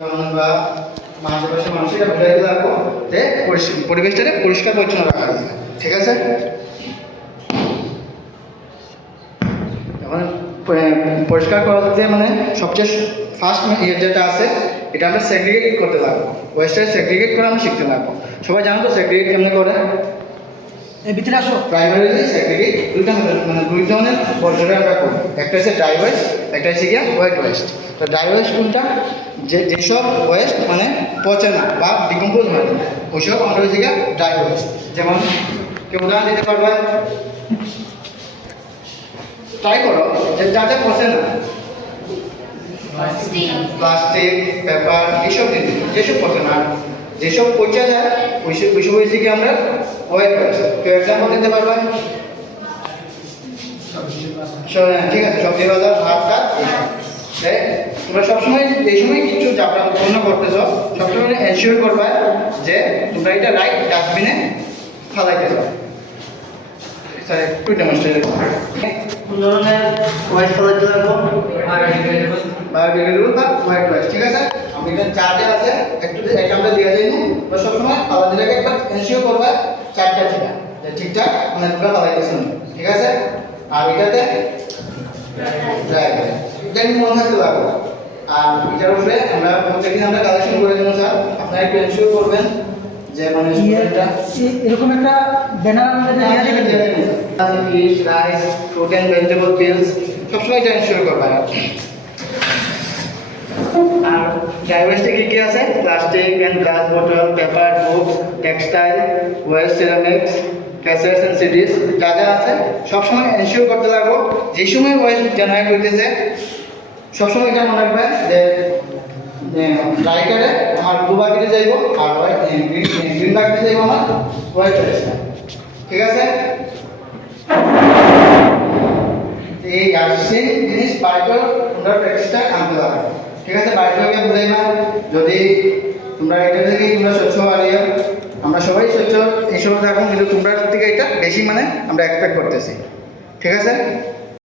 বা আশেপাশে মানুষকে বুঝাইতে থাকবো যে পরিবেশটাকে পরিষ্কার পরিচ্ছন্ন রাখা আছে। ঠিক আছে, এখন পরিষ্কার করাতে মানে সবচেয়ে ফার্স্ট যেটা আছে এটা আমরা সেগ্রিগেট করতে পারবো। ওয়েস্টটাকে সেগ্রিগেট করে আমরা শিখতে পারবো। সবাই জানো তো সেগ্রিগেট কেমনে করে? ভিতরে আসো। প্রাইমারিলি সেগ্রিগেট দুই ধরনের বর্জনে আমরা করি। একটা হচ্ছে ড্রাই ওয়েস্ট, একটা হচ্ছে গিয়া ওয়েট ওয়েস্ট। তো ড্রাই ওয়েস্ট কোনটা? যেসব ওয়েস্ট মানে পচে না বা ডিকম্পোজ হয় না, ওইসব আমরা হচ্ছে গিয়া ড্রাই ওয়েস্ট। যেমন কেউ উদাহরণ দিতে পারবে, ট্রাই করো যে যা যা পচে না, প্লাস্টিক, পেপার, এইসব জিনিস যেসব পচে না, যেসব পচে যায় ওইসব হয়েছে কি আমরা ওয়েট ওয়েস্ট। কেউ এক্সাম্পল দিতে পারবে? ঠিক আছে, সবজি বাজার, ভাত টাত, তোমরা সবসময় এই সময় কিছু যাত্রা পূর্ণ করতেছ, সবসময় এনশিওর করবা যে তোমরা এটা রাইট ডাস্টবিনে ফেলাইতে চাও। স্যার একটু ডেমনস্ট্রেট কোন ধরনের ওয়েস্ট ফেলাইতে থাকবো? বায়োডিগ্রেডেবল বা হোয়াইট ওয়েস্ট। ঠিক আছে, আমি এটা চার্টে আছে একটু এটা আমরা দিয়ে যাই। তো সবসময় আলাদাটাকে একবার এনশিওর করবা চারটা ঠিক আছে, যে ঠিকঠাক মানে তোমরা ফেলাইতেছো। ঠিক আছে, আর এটাতে এটা মনে থাকতে পারবো। আর এটার উপরে আমরা প্রত্যেকদিন আমরা কালেকশন করে দেবো। স্যার আপনারা একটু এনশিওর করবেন যে মানে স্টুডেন্টরা এরকম একটা ব্যানার আমাদের দেওয়া যাবে। Fish, rice, fruit and vegetable peels সবসময় এটা এনশিওর করবেন। আর ড্রাই ওয়েস্টে কি আছে? Plastic and glass bottle, paper, books, textile, waste, ceramics, cassettes and CDs যা যা আছে সবসময় এনশিওর করতে লাগবো। যে সময় ওয়েস্ট জেনারেট হইতেছে সবসময় এটা মনে রাখবেন যে রাইটারে আমার ব্লু বাকেটে যাইব আর গ্রিন বাকেটে যাইব আমার হোয়াইট ওয়েস্ট। ঠিক আছে, এই সেম জিনিস বাড়িতেও তোমরা প্র্যাকটিসটা আনতে পারবে। ঠিক আছে, বাড়িতে বুঝাইবা যদি তোমরা এটা থেকে তোমরা স্বচ্ছ বাড়িয়ে, আমরা সবাই স্বচ্ছ এইসব থাকুন, কিন্তু তোমরা থেকে এটা বেশি মানে আমরা এক্সপেক্ট করতেছি। ঠিক আছে।